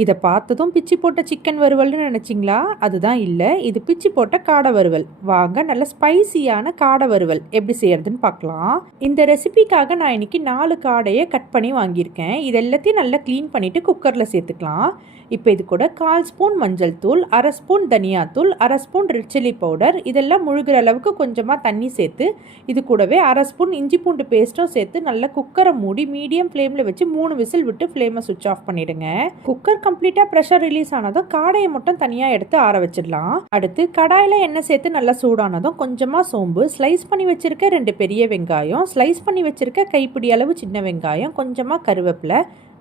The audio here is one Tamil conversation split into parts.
இதை பார்த்ததும் பிச்சி போட்ட சிக்கன் வறுவல்னு நினச்சிங்களா? அதுதான் இல்லை, இது பிச்சி போட்ட காடை வறுவல். வாங்க நல்ல ஸ்பைசியான காடை வறுவல் எப்படி செய்யறதுன்னு பார்க்கலாம். இந்த ரெசிபிக்காக நான் இன்னைக்கு 4 காடையை கட் பண்ணி வாங்கியிருக்கேன். இது எல்லாத்தையும் நல்லா க்ளீன் பண்ணிவிட்டு குக்கரில் சேர்த்துக்கலாம். இப்போ இது கூட 1/4 ஸ்பூன் மஞ்சள் தூள், 1/2 ஸ்பூன் தனியாத்தூள், 1/2 ஸ்பூன் ரெட் சில்லி பவுடர், இதெல்லாம் முழுகிற அளவுக்கு கொஞ்சமாக தண்ணி சேர்த்து இது கூடவே 1/2 ஸ்பூன் இஞ்சி பூண்டு பேஸ்ட்டும் சேர்த்து நல்லா குக்கரை மூடி மீடியம் ஃப்ளேமில் வச்சு 3 விசில் விட்டு ஃப்ளேமை சுவிட்ச் ஆஃப் பண்ணிடுங்க. குக்கர் கம்ப்ளீட்டாக ப்ரெஷர் ரிலீஸ் ஆனதும் காடையை மட்டும் தனியாக எடுத்து ஆற வச்சிடலாம். அடுத்து கடாயில் எண்ணெய் சேர்த்து நல்லா சூடானதும் கொஞ்சமாக சோம்பு, ஸ்லைஸ் பண்ணி வச்சிருக்க 2 பெரிய வெங்காயம், ஸ்லைஸ் பண்ணி வச்சிருக்க கைப்பிடி அளவு சின்ன வெங்காயம், கொஞ்சமாக கருவேப்பிலை,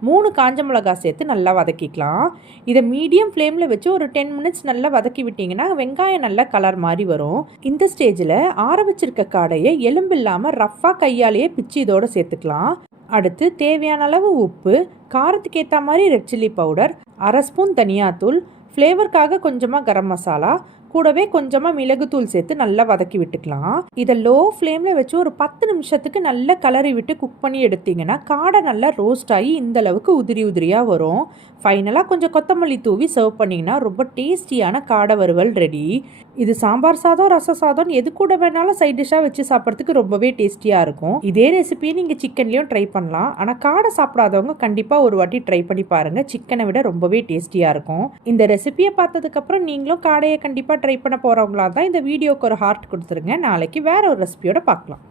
3 காஞ்ச மிளகாய் சேர்த்து நல்லா வதக்கிக்கலாம். இதை மீடியம் ஃப்ளேமில் வச்சு ஒரு 10 மினிட்ஸ் நல்லா வதக்கி விட்டிங்கன்னா வெங்காயம் நல்லா கலர் மாதிரி வரும். இந்த ஸ்டேஜில் ஆற வச்சிருக்க காடையை எலும்பு இல்லாமல் ரஃப்பாக கையாலேயே பிச்சு இதோடு சேர்த்துக்கலாம். அடுத்து தேவையான அளவு உப்பு, காரத்துக்கு ஏற்ற மாதிரி ரெட் சில்லி பவுடர், 1/2 ஸ்பூன் தனியாத்தூள், ஃப்ளேவருக்காக கொஞ்சமாக கரம் மசாலா, கூடவே கொஞ்சமாக மிளகுத்தூள் சேர்த்து நல்லா வதக்கி விட்டுக்கலாம். இதை லோ ஃப்ளேமில் வச்சு ஒரு 10 நிமிஷத்துக்கு நல்லா கலரி விட்டு குக் பண்ணி எடுத்திங்கன்னா காடை நல்லா ரோஸ்ட் ஆகி இந்த அளவுக்கு உதிரி உதிரியாக வரும். ஃபைனலாக கொஞ்சம் கொத்தமல்லி தூவி சர்வ் பண்ணிங்கன்னா ரொம்ப டேஸ்டியான காடை வறுவல் ரெடி. இது சாம்பார் சாதம், ரச சாதம் எது கூட வேணாலும் சைட் டிஷ்ஷாக வச்சு சாப்பிட்றதுக்கு ரொம்பவே டேஸ்டியாக இருக்கும். இதே ரெசிபியை நீங்கள் சிக்கன்லேயும் ட்ரை பண்ணலாம். ஆனால் காடை சாப்பிடாதவங்க கண்டிப்பாக ஒரு வாட்டி ட்ரை பண்ணி பாருங்கள். சிக்கனை விட ரொம்பவே டேஸ்டியாக இருக்கும். இந்த ரெசிபியை பார்த்ததுக்கப்புறம் நீங்களும் காடையை கண்டிப்பாக ட்ரை பண்ண போகிறவங்களா தான் இந்த வீடியோக்கு ஒரு ஹார்ட் கொடுத்துருங்க. நாளைக்கு வேற ஒரு ரெசிபியோட பார்க்கலாம்.